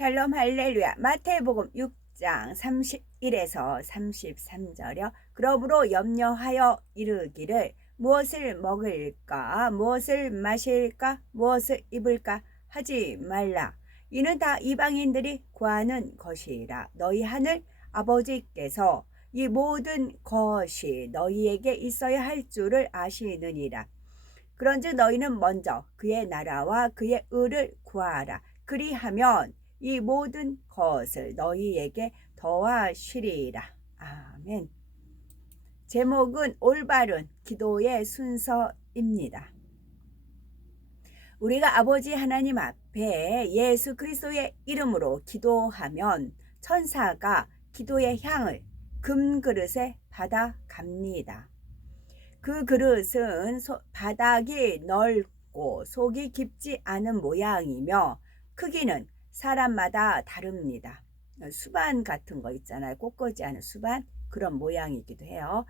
샬롬 할렐루야. 마태복음 6장 31에서 33절이요. 그러므로 염려하여 이르기를 무엇을 먹을까 무엇을 마실까 무엇을 입을까 하지 말라. 이는 다 이방인들이 구하는 것이라. 너희 하늘 아버지께서 이 모든 것이 너희에게 있어야 할 줄을 아시느니라. 그런즉 너희는 먼저 그의 나라와 그의 의를 구하라. 그리하면 이 모든 것을 너희에게 더하시리라. 아멘. 제목은 올바른 기도의 순서입니다. 우리가 아버지 하나님 앞에 예수 그리스도의 이름으로 기도하면 천사가 기도의 향을 금그릇에 받아갑니다. 그 그릇은 바닥이 넓고 속이 깊지 않은 모양이며 크기는 사람마다 다릅니다. 수반 같은 거 있잖아요. 꽂꽂이 하는 수반, 그런 모양이기도 해요.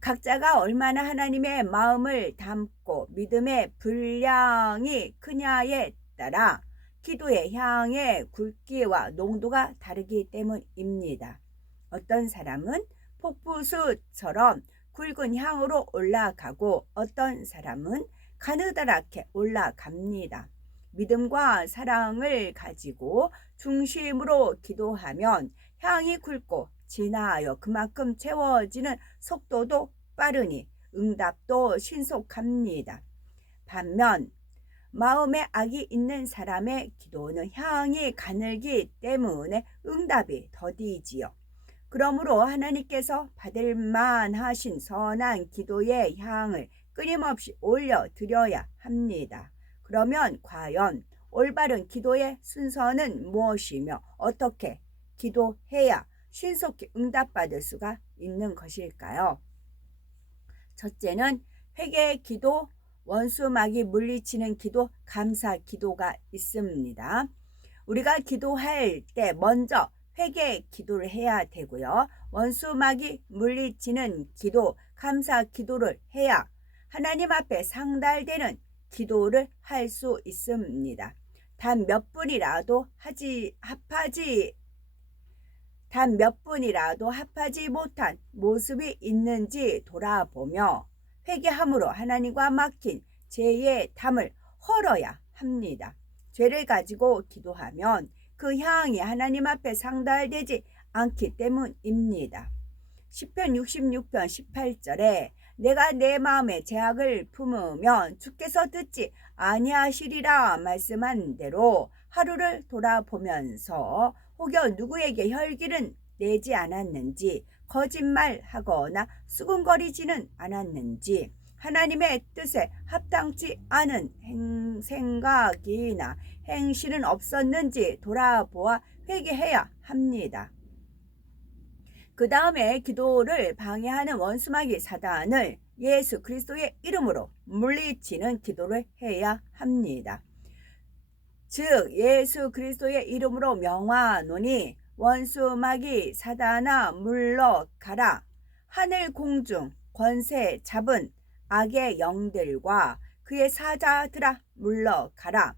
각자가 얼마나 하나님의 마음을 담고 믿음의 분량이 크냐에 따라 기도의 향의 굵기와 농도가 다르기 때문입니다. 어떤 사람은 폭포수처럼 굵은 향으로 올라가고 어떤 사람은 가느다랗게 올라갑니다. 믿음과 사랑을 가지고 중심으로 기도하면 향이 굵고 진하여 그만큼 채워지는 속도도 빠르니 응답도 신속합니다. 반면 마음에 악이 있는 사람의 기도는 향이 가늘기 때문에 응답이 더디지요. 그러므로 하나님께서 받을 만하신 선한 기도의 향을 끊임없이 올려드려야 합니다. 그러면 과연 올바른 기도의 순서는 무엇이며 어떻게 기도해야 신속히 응답받을 수가 있는 것일까요? 첫째는 회개 기도, 원수마귀 물리치는 기도, 감사 기도가 있습니다. 우리가 기도할 때 먼저 회개 기도를 해야 되고요. 원수마귀 물리치는 기도, 감사 기도를 해야 하나님 앞에 상달되는 기도를 할 수 있습니다. 단 몇 분이라도 합하지 못한 모습이 있는지 돌아보며 회개함으로 하나님과 막힌 죄의 담을 헐어야 합니다. 죄를 가지고 기도하면 그 향이 하나님 앞에 상달되지 않기 때문입니다. 시편 66편 18절에 내가 내 마음에 죄악을 품으면 주께서 듣지 아니하시리라 말씀한 대로 하루를 돌아보면서 혹여 누구에게 혈기는 내지 않았는지 거짓말하거나 수군거리지는 않았는지 하나님의 뜻에 합당치 않은 생각이나 행실은 없었는지 돌아보아 회개해야 합니다. 그 다음에 기도를 방해하는 원수마귀 사단을 예수 그리스도의 이름으로 물리치는 기도를 해야 합니다. 즉 예수 그리스도의 이름으로 명하노니 원수마귀 사단아 물러가라. 하늘 공중 권세 잡은 악의 영들과 그의 사자들아 물러가라.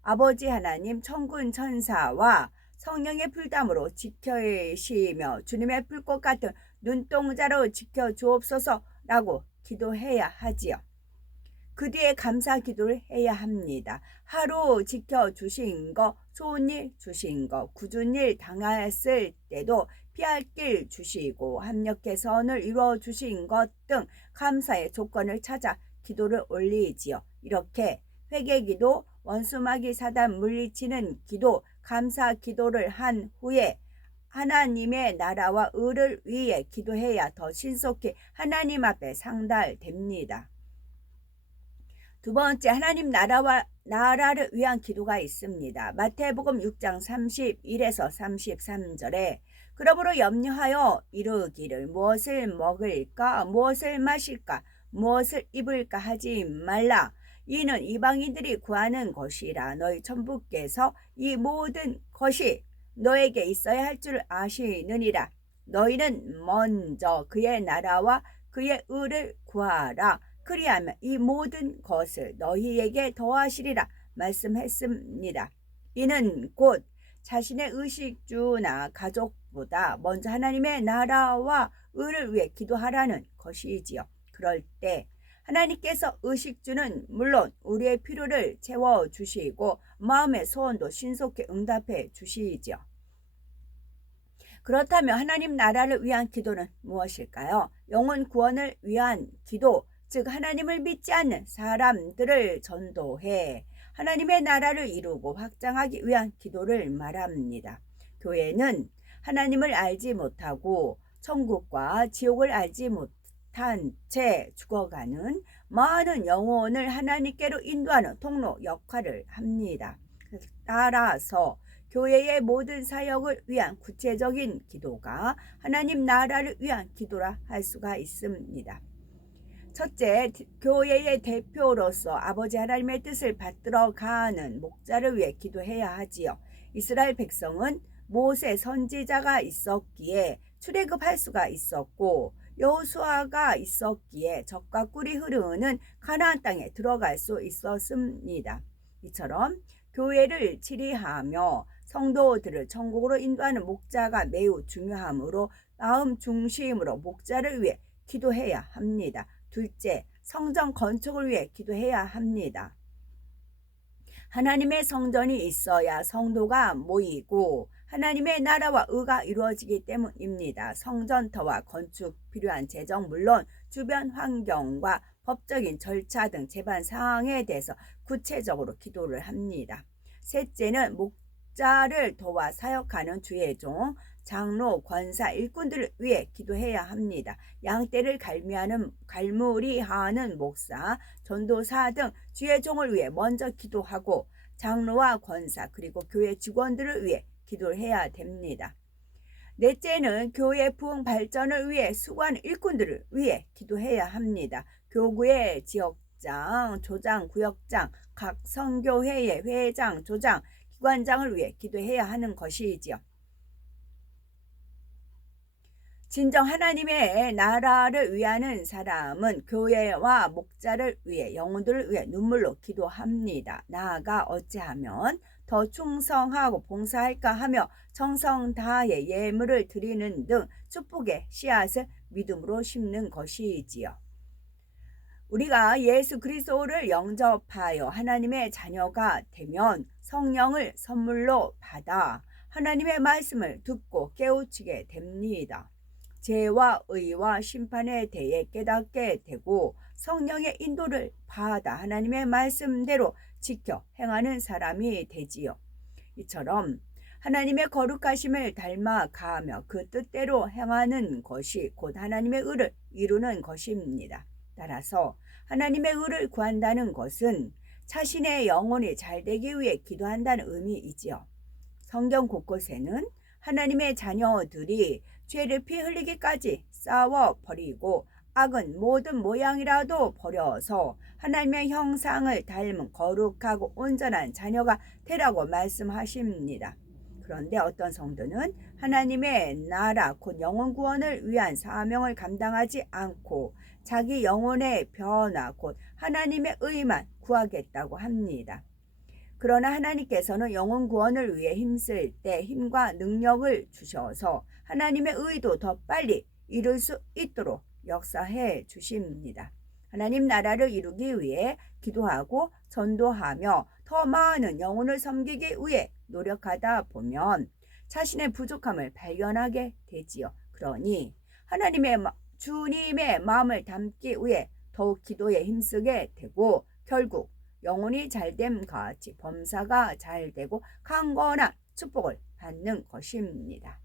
아버지 하나님 천군 천사와 성령의 불담으로 지켜시며 주님의 불꽃 같은 눈동자로 지켜주옵소서라고 기도해야 하지요. 그 뒤에 감사 기도를 해야 합니다. 하루 지켜주신 거, 좋은 일 주신 거, 굳은 일 당했을 때도 피할 길 주시고 합력 개선을 이루어 주신 것 등 감사의 조건을 찾아 기도를 올리지요. 이렇게 회개기도, 원수마귀 사단 물리치는 기도, 감사 기도를 한 후에 하나님의 나라와 의를 위해 기도해야 더 신속히 하나님 앞에 상달됩니다. 두 번째, 하나님 나라를 위한 기도가 있습니다. 마태복음 6장 31에서 33절에 그러므로 염려하여 이르기를 무엇을 먹을까 무엇을 마실까 무엇을 입을까 하지 말라. 이는 이방인들이 구하는 것이라. 너희 천부께서 이 모든 것이 너에게 있어야 할 줄 아시느니라. 너희는 먼저 그의 나라와 그의 의를 구하라. 그리하면 이 모든 것을 너희에게 더하시리라 말씀했습니다. 이는 곧 자신의 의식주나 가족보다 먼저 하나님의 나라와 의를 위해 기도하라는 것이지요. 그럴 때 하나님께서 의식주는 물론 우리의 필요를 채워주시고 마음의 소원도 신속히 응답해 주시지요. 그렇다면 하나님 나라를 위한 기도는 무엇일까요? 영혼 구원을 위한 기도, 즉 하나님을 믿지 않는 사람들을 전도해 하나님의 나라를 이루고 확장하기 위한 기도를 말합니다. 교회는 하나님을 알지 못하고 천국과 지옥을 알지 못한 채 죽어가는 많은 영혼을 하나님께로 인도하는 통로 역할을 합니다. 따라서 교회의 모든 사역을 위한 구체적인 기도가 하나님 나라를 위한 기도라 할 수가 있습니다. 첫째, 교회의 대표로서 아버지 하나님의 뜻을 받들어가는 목자를 위해 기도해야 하지요. 이스라엘 백성은 모세 선지자가 있었기에 출애굽할 수가 있었고 여호수아가 있었기에 젖과 꿀이 흐르는 가나안 땅에 들어갈 수 있었습니다. 이처럼 교회를 치리하며 성도들을 천국으로 인도하는 목자가 매우 중요하므로 마음 중심으로 목자를 위해 기도해야 합니다. 둘째, 성전 건축을 위해 기도해야 합니다. 하나님의 성전이 있어야 성도가 모이고 하나님의 나라와 의가 이루어지기 때문입니다. 성전터와 건축 필요한 재정 물론 주변 환경과 법적인 절차 등 제반 사항에 대해서 구체적으로 기도를 합니다. 셋째는 목자를 도와 사역하는 주의 종, 장로, 권사, 일꾼들을 위해 기도해야 합니다. 양떼를 갈무리하는 목사, 전도사 등 주의 종을 위해 먼저 기도하고 장로와 권사 그리고 교회 직원들을 위해 기도를 해야 됩니다. 넷째는 교회 부흥 발전을 위해 수고하는 일꾼들을 위해 기도해야 합니다. 교구의 지역장, 조장, 구역장, 각 선교회의 회장, 조장, 기관장을 위해 기도해야 하는 것이지요. 진정 하나님의 나라를 위하는 사람은 교회와 목자를 위해 영혼들을 위해 눈물로 기도합니다. 나아가 어찌하면 더 충성하고 봉사할까 하며 정성 다해 예물을 드리는 등 축복의 씨앗을 믿음으로 심는 것이지요. 우리가 예수 그리스도를 영접하여 하나님의 자녀가 되면 성령을 선물로 받아 하나님의 말씀을 듣고 깨우치게 됩니다. 죄와 의와 심판에 대해 깨닫게 되고 성령의 인도를 받아 하나님의 말씀대로 지켜 행하는 사람이 되지요. 이처럼 하나님의 거룩하심을 닮아가며 그 뜻대로 행하는 것이 곧 하나님의 의를 이루는 것입니다. 따라서 하나님의 의를 구한다는 것은 자신의 영혼이 잘되기 위해 기도한다는 의미이지요. 성경 곳곳에는 하나님의 자녀들이 죄를 피 흘리기까지 싸워버리고 악은 모든 모양이라도 버려서 하나님의 형상을 닮은 거룩하고 온전한 자녀가 되라고 말씀하십니다. 그런데 어떤 성도는 하나님의 나라 곧 영혼 구원을 위한 사명을 감당하지 않고 자기 영혼의 변화 곧 하나님의 의만 구하겠다고 합니다. 그러나 하나님께서는 영혼 구원을 위해 힘쓸 때 힘과 능력을 주셔서 하나님의 의도 더 빨리 이룰 수 있도록 역사해 주십니다. 하나님 나라를 이루기 위해 기도하고 전도하며 더 많은 영혼을 섬기기 위해 노력하다 보면 자신의 부족함을 발견하게 되지요. 그러니 주님의 마음을 담기 위해 더욱 기도에 힘쓰게 되고 결국 영혼이 잘됨 같이 범사가 잘되고 강건한 축복을 받는 것입니다.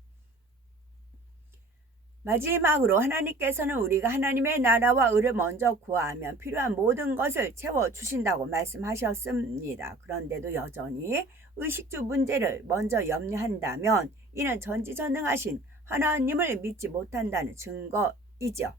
마지막으로 하나님께서는 우리가 하나님의 나라와 의를 먼저 구하면 필요한 모든 것을 채워주신다고 말씀하셨습니다. 그런데도 여전히 의식주 문제를 먼저 염려한다면 이는 전지전능하신 하나님을 믿지 못한다는 증거이죠.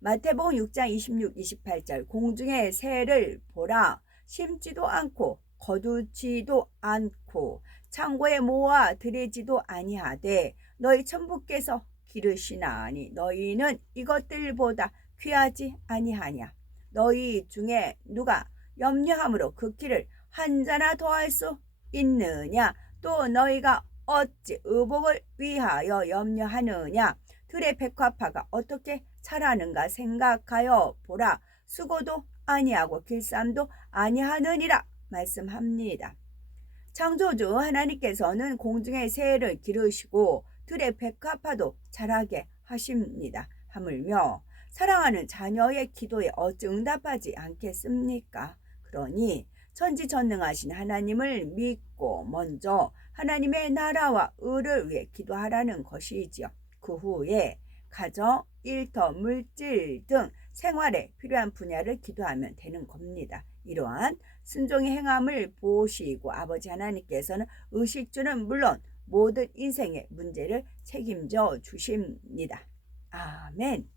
마태복음 6장 26, 28절 공중의 새를 보라 심지도 않고 거두지도 않고 창고에 모아 들이지도 아니하되 너희 천부께서 기르시나니 너희는 이것들보다 귀하지 아니하냐. 너희 중에 누가 염려함으로 그 키를 한 자나 더할 수 있느냐. 또 너희가 어찌 의복을 위하여 염려하느냐. 들의 백화파가 어떻게 자라는가 생각하여 보라. 수고도 아니하고 길쌈도 아니하느니라 말씀합니다. 창조주 하나님께서는 공중의 새를 기르시고 들의 백합화도 자라게 하십니다. 하물며 사랑하는 자녀의 기도에 어찌 응답하지 않겠습니까? 그러니 천지전능하신 하나님을 믿고 먼저 하나님의 나라와 의를 위해 기도하라는 것이지요. 그 후에 가정, 일터, 물질 등 생활에 필요한 분야를 기도하면 되는 겁니다. 이러한 순종의 행함을 보시고 아버지 하나님께서는 의식주는 물론 모든 인생의 문제를 책임져 주십니다. 아멘.